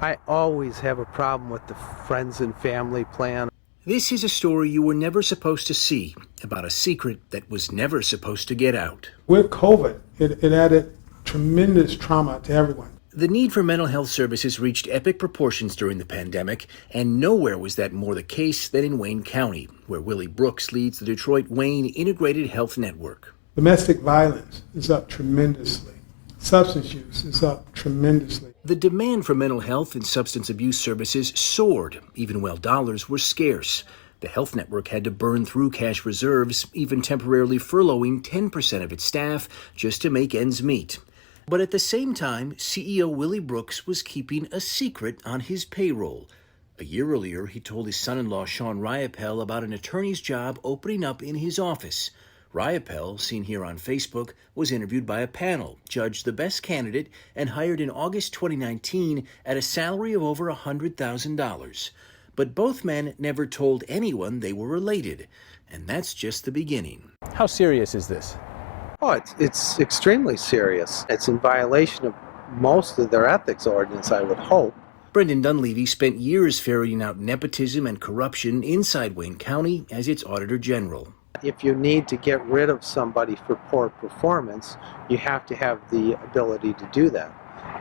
I always have a problem with the friends and family plan. This is a story you were never supposed to see about a secret that was never supposed to get out. With COVID, it added tremendous trauma to everyone. The need for mental health services reached epic proportions during the pandemic, and nowhere was that more the case than in Wayne County, where Willie Brooks leads the Detroit-Wayne Integrated Health Network. Domestic violence is up tremendously. Substance use is up tremendously. The demand for mental health and substance abuse services soared, even while dollars were scarce. The health network had to burn through cash reserves, even temporarily furloughing 10% of its staff just to make ends meet. But at the same time, CEO Willie Brooks was keeping a secret on his payroll. A year earlier, he told his son-in-law Sean Riopel about an attorney's job opening up in his office. Riopel, seen here on Facebook, was interviewed by a panel, judged the best candidate, and hired in August 2019 at a salary of over $100,000. But both men never told anyone they were related, and that's just the beginning. How serious is this? Oh, it's extremely serious. It's in violation of most of their ethics ordinance, I would hope. Brendan Dunleavy spent years ferreting out nepotism and corruption inside Wayne County as its Auditor General. If you need to get rid of somebody for poor performance, you have to have the ability to do that.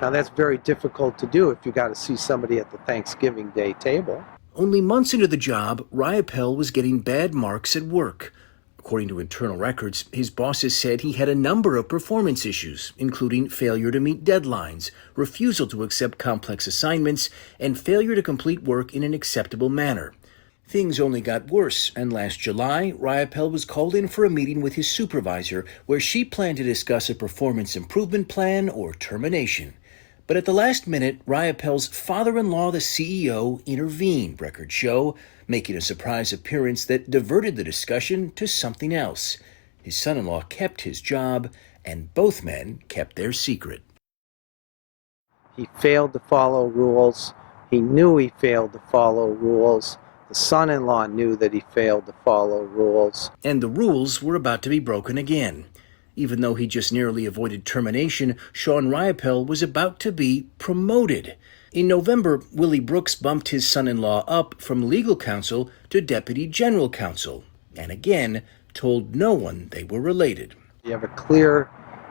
Now, that's very difficult to do if you got to see somebody at the Thanksgiving Day table. Only months into the job, Riopel was getting bad marks at work. According to internal records, his bosses said he had a number of performance issues, including failure to meet deadlines, refusal to accept complex assignments, and failure to complete work in an acceptable manner. Things only got worse, and last July, Riopel was called in for a meeting with his supervisor where she planned to discuss a performance improvement plan or termination. But at the last minute, Riopel's father-in-law, the CEO, intervened, records show, making a surprise appearance that diverted the discussion to something else. His son-in-law kept his job, and both men kept their secret. He failed to follow rules. He knew he failed to follow rules. The son-in-law knew that he failed to follow rules. And the rules were about to be broken again. Even though he just narrowly avoided termination, Sean Riopel was about to be promoted. In November, Willie Brooks bumped his son-in-law up from legal counsel to deputy general counsel, and again told no one they were related. You have a clear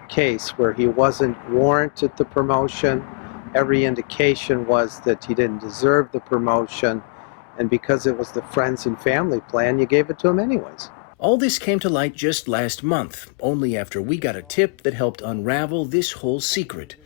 case where he wasn't warranted the promotion. Every indication was that he didn't deserve the promotion, and because it was the friends and family plan, you gave it to him anyways. All this came to light just last month, only after we got a tip that helped unravel this whole secret.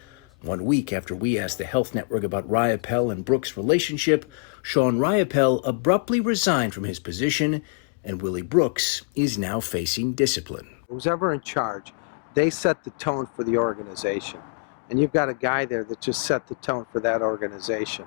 1 week after we asked the health network about Riopel and Brooks' relationship, Sean Riopel abruptly resigned from his position, and Willie Brooks is now facing discipline. Who's ever in charge, they set the tone for the organization. And you've got a guy there that just set the tone for that organization.